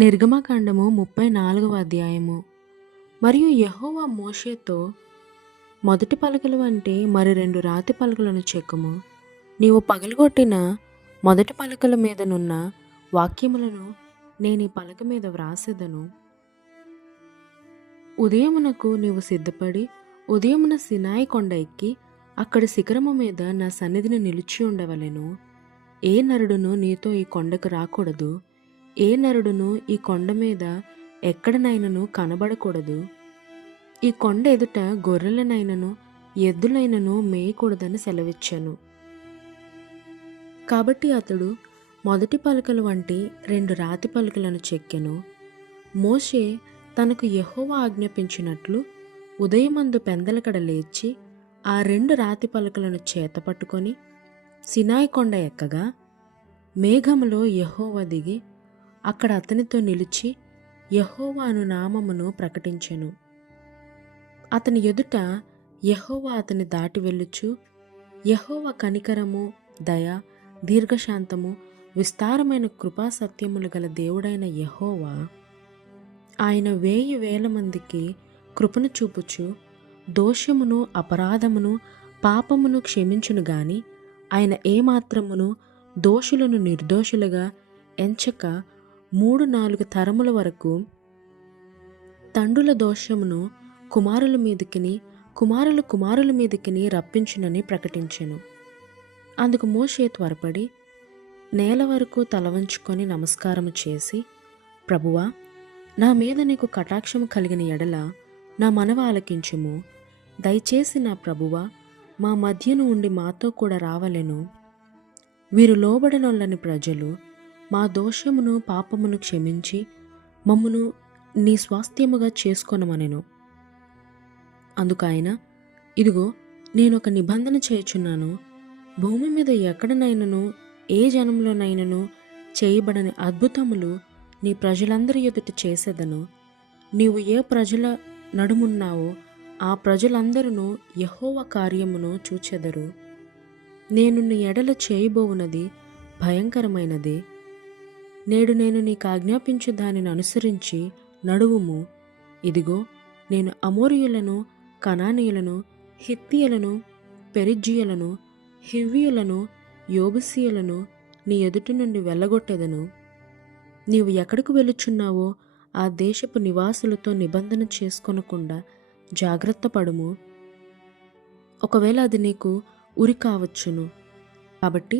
నిర్గమకాండము 34వ అధ్యాయము. మరియు యెహోవా మోషేతో, మొదటి పలకలు అంటే మరి 2 రాతి పలకలను చెక్కుము. నీవు పగలగొట్టిన మొదటి పలకల మీదనున్న వాక్యములను నేను ఈ పలక మీద వ్రాసెదను. ఉదయమునకు నీవు సిద్ధపడి ఉదయమున సినాయి కొండ ఎక్కి అక్కడి శిఖరము మీద నా సన్నిధిని నిలిచి ఉండవలెను. ఏ నరుడును నీతో ఈ కొండకు రాకూడదు. ఏ నరుడును ఈ కొండ మీద ఎక్కడనైనను కనబడకూడదు. ఈ కొండ ఎదుట గొర్రెలనైనను ఎద్దులైనను మేయకూడదని సెలవిచ్చాను. కాబట్టి అతడు మొదటి పలకలు వంటి 2 రాతి పలకలను చెక్కెను. మోషే తనకు యెహోవా ఆజ్ఞాపించినట్లు ఉదయమందు పెందలకడ లేచి ఆ 2 రాతి పలకలను చేతపట్టుకొని సినాయి కొండ ఎక్కగా, మేఘములో యెహోవా దిగి అక్కడ అతనితో నిలిచి యెహోవా అను నామమును ప్రకటించెను. అతని ఎదుట యెహోవా అతని దాటి వెళ్ళుచు, యెహోవా కనికరము, దయ, దీర్ఘశాంతము, విస్తారమైన కృపా సత్యములు గల దేవుడైన యెహోవా, ఆయన 1000 మందికి కృపను చూపుచు దోషమును, అపరాధమును, పాపమును క్షమించును గాని ఆయన ఏమాత్రమును దోషులను నిర్దోషులుగా ఎంచక 3-4 తరముల వరకు తండ్రుల దోషమును కుమారుల మీదికిని కుమారుల మీదికిని రప్పించునని ప్రకటించెను. అందుకు మోషే త్వరపడి నేల వరకు తలవంచుకొని నమస్కారము చేసి, ప్రభువా, నా మీద నీకు కటాక్షము కలిగిన ఎడల నా మనవి ఆలకించుము. దయచేసి నా ప్రభువా, మా మధ్యను ఉండి మాతో కూడా రావలెను. వీరు లోబడనొల్లని ప్రజలు, మా దోషమును పాపమును క్షమించి మమ్మును నీ స్వాస్థ్యముగా చేసుకొనమనెను. అందుకాయన, ఇదిగో నేనొక నిబంధన చేయుచున్నాను. భూమి మీద ఎక్కడనైనను ఏ జనంలోనైనను చేయబడని అద్భుతములు నీ ప్రజలందరి ఎదుట చేసేదను. నీవు ఏ ప్రజల నడుమున్నావో ఆ ప్రజలందరూ యెహోవా కార్యమును చూచెదరు. నేను నీ ఎడల చేయబోవునది భయంకరమైనది. నేడు నేను నీకు ఆజ్ఞాపించు దానిని అనుసరించి నడువుము. ఇదిగో నేను అమోరీయులను, కనానీయులను, హిత్తీయులను, పెరిజ్జీయులను, హివ్వీయులను, యోబుసీయులను నీ ఎదుటి నుండి వెళ్ళగొట్టెదను. నీవు ఎక్కడికి వెళ్ళుచున్నావో ఆ దేశపు నివాసులతో నిబంధన చేసుకొనకుండా జాగ్రత్త పడుము. ఒకవేళ అది నీకు ఉరి కావచ్చును. కాబట్టి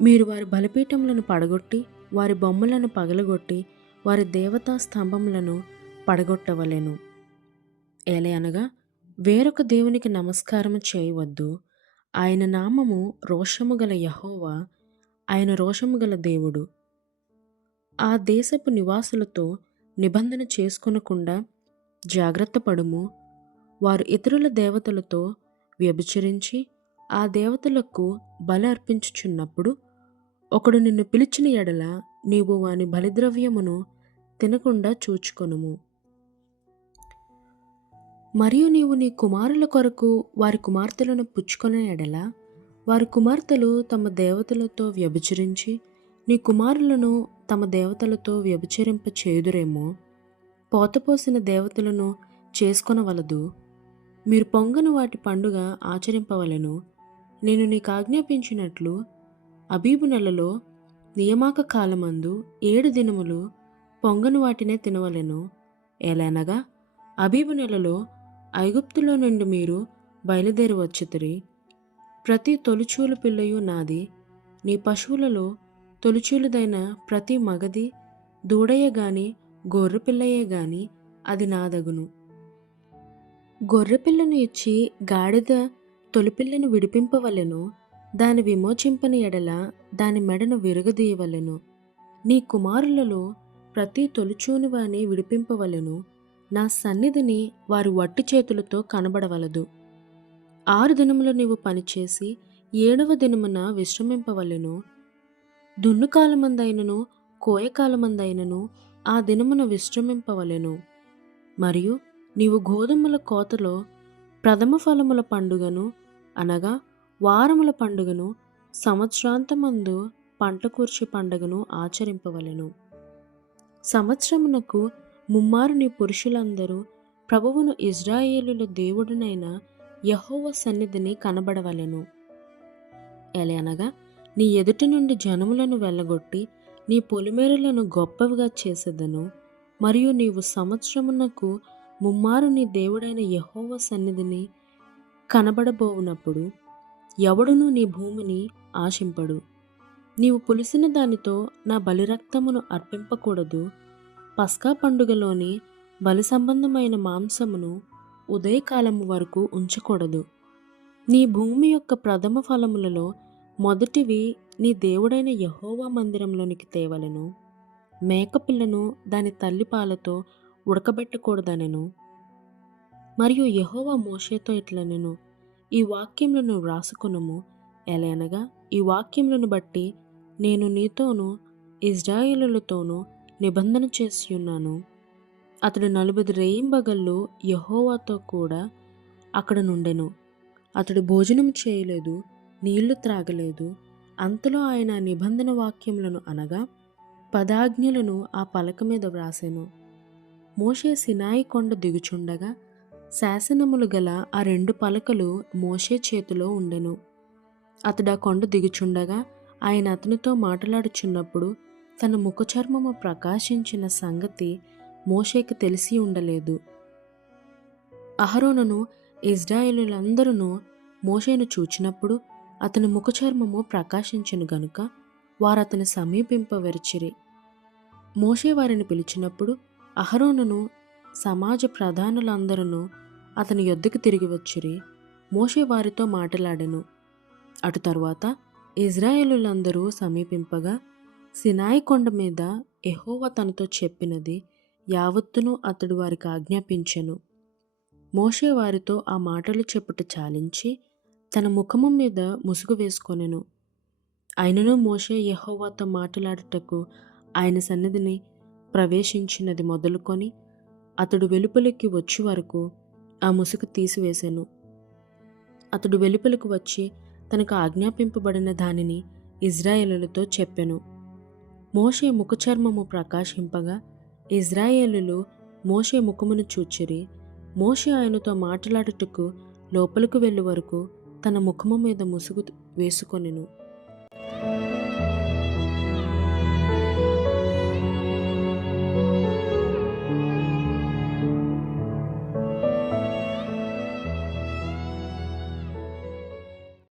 మీరు వారి బలిపీఠములను పడగొట్టి వారి బొమ్మలను పగలగొట్టి వారి దేవతా స్తంభములను పడగొట్టవలెను. ఏలయనగా వేరొక దేవునికి నమస్కారము చేయవద్దు. ఆయన నామము రోషము గల యెహోవా, ఆయన రోషము గల దేవుడు. ఆ దేశపు నివాసులతో నిబంధన చేసుకొనకుండా జాగ్రత్త పడుము. వారు ఇతరుల దేవతలతో వ్యభిచరించి ఆ దేవతలకు బలి అర్పించుచున్నప్పుడు ఒకడు నిన్ను పిలిచిన ఎడల నీవు వాని బలిద్రవ్యమును తినకుండా చూచుకొనుము. మరియు నీవు నీ కుమారుల కొరకు వారి కుమార్తెలను పుచ్చుకొనే ఎడల వారి కుమార్తెలు తమ దేవతలతో వ్యభిచరించి నీ కుమారులను తమ దేవతలతో వ్యభిచరింప చేయుదురేమో. పోతపోసిన దేవతలను చేసుకొనవలదు. మీరు పొంగని వాటి పండుగ ఆచరింపవలెను. నేను నీకు ఆజ్ఞాపించినట్లు అబీబు నెలలో నియామక కాలమందు 7 దినములు పొంగని వాటినే తినవలెను. ఏలనగా అబీబు నెలలో ఐగుప్తులో నుండి మీరు బయలుదేరి వచ్చితిరి. ప్రతి తొలిచూలు పిల్లయు నాది. నీ పశువులలో తొలిచూలుదైన ప్రతి మగది దూడయే గాని గొర్రెపిల్లయే గాని అది నాదగును. గొర్రెపిల్లను ఇచ్చి గాడిద తొలిపిల్లను విడిపింపవలెను. దాని విమోచింపని ఎడల దాని మెడను విరగదీయవలెను. నీ కుమారులలో ప్రతి తొలిచూని వాని విడిపింపవలెను. నా సన్నిధిని వారి వట్టి చేతులతో కనబడవలదు. 6 దినములు నీవు పనిచేసి 7వ దినమున విశ్రమింపవలెను. దున్నుకాలమందైనను కోయకాలమందైనను ఆ దినమున విశ్రమింపవలెను. మరియు నీవు గోధుమల కోతలో ప్రథమ ఫలముల పండుగను అనగా వారముల పండుగను సంవత్సరాంతమందు పంట కూర్చి పండుగను ఆచరింపవలెను. సంవత్సరమునకు ముమ్మారు నీ పురుషులందరూ ప్రభువును ఇజ్రాయేలుల దేవుడునైన యెహోవా సన్నిధిని కనబడవలెను. ఎలయనగా నీ ఎదుట నుండి జనములను వెళ్ళగొట్టి నీ పొలిమేరలను గొప్పవిగా చేసేదను. మరియు నీవు సంవత్సరమునకు ముమ్మారు నీ దేవుడైన యెహోవా సన్నిధిని కనబడబోవునప్పుడు ఎవడునూ నీ భూమిని ఆశింపడు. నీవు పులిసిన దానితో నా బలిరక్తమును అర్పింపకూడదు. పస్కా పండుగలోని బలి సంబంధమైన మాంసమును ఉదయకాలము వరకు ఉంచకూడదు. నీ భూమి యొక్క ప్రథమ ఫలములలో మొదటివి నీ దేవుడైన యెహోవా మందిరంలోనికి తేవలెను. మేకపిల్లను దాని తల్లి పాలతో ఉడకబెట్టకూడదనెను. మరియు యెహోవా మోషేతో ఇట్లనెను, ఈ వాక్యములను వ్రాసుకొనుము. ఎలయనగా ఈ వాక్యములను బట్టి నేను నీతోనూ ఇజ్రాయేలులతోనూ నిబంధన చేసియున్నాను. అతడు 40 రేయింబగళ్ళు యెహోవాతో కూడా అక్కడ నుండెను. అతడు భోజనం చేయలేదు, నీళ్లు త్రాగలేదు. అంతలో ఆయన నిబంధన వాక్యములను అనగా 10 ఆజ్ఞలను ఆ పలక మీద వ్రాసెను. మోషే సినాయి కొండ దిగుచుండగా శాసనములు గల ఆ 2 పలకలు మోషే చేతిలో ఉండెను. అతడు ఆ కొండ దిగుచుండగా ఆయన అతనితో మాట్లాడుచున్నప్పుడు తన ముఖచర్మము ప్రకాశించిన సంగతి మోషేకి తెలిసి ఉండలేదు. అహరోనును ఇజ్రాయేలులందరూ మోషేను చూచినప్పుడు అతని ముఖచర్మము ప్రకాశించెను గనుక వారు అతని సమీపింపవెరచిరి. మోషే వారిని పిలిచినప్పుడు అహరోనును సమాజ ప్రధానులందరూ అతని యొద్దకు తిరిగి వచ్చిరి. మోషే వారితో మాట్లాడెను. అటు తరువాత ఇజ్రాయేలులందరూ సమీపింపగా సినాయి కొండ మీద యెహోవా తనతో చెప్పినది యావత్తును అతడు వారికి ఆజ్ఞాపించెను. మోషే వారితో ఆ మాటలు చెప్పుట చాలించి తన ముఖము మీద ముసుగు వేసుకొనెను. అయినను మోషే యెహోవాతో మాట్లాడుటకు ఆయన సన్నిధిని ప్రవేశించినది మొదలుకొని అతడు వెలుపలికి వచ్చి వరకు ఆ ముసుగు తీసివేసెను. అతడు వెలుపలకు వచ్చి తనకు ఆజ్ఞాపింపబడిన దానిని ఇజ్రాయేలులతో చెప్పెను. మోషే ముఖచర్మము ప్రకాశింపగా ఇజ్రాయేలులు మోషే ముఖమును చూచిరి. మోషే ఆయనతో మాట్లాడుటకు లోపలకు వెళ్ళే వరకు తన ముఖము మీద ముసుగు వేసుకొనెను.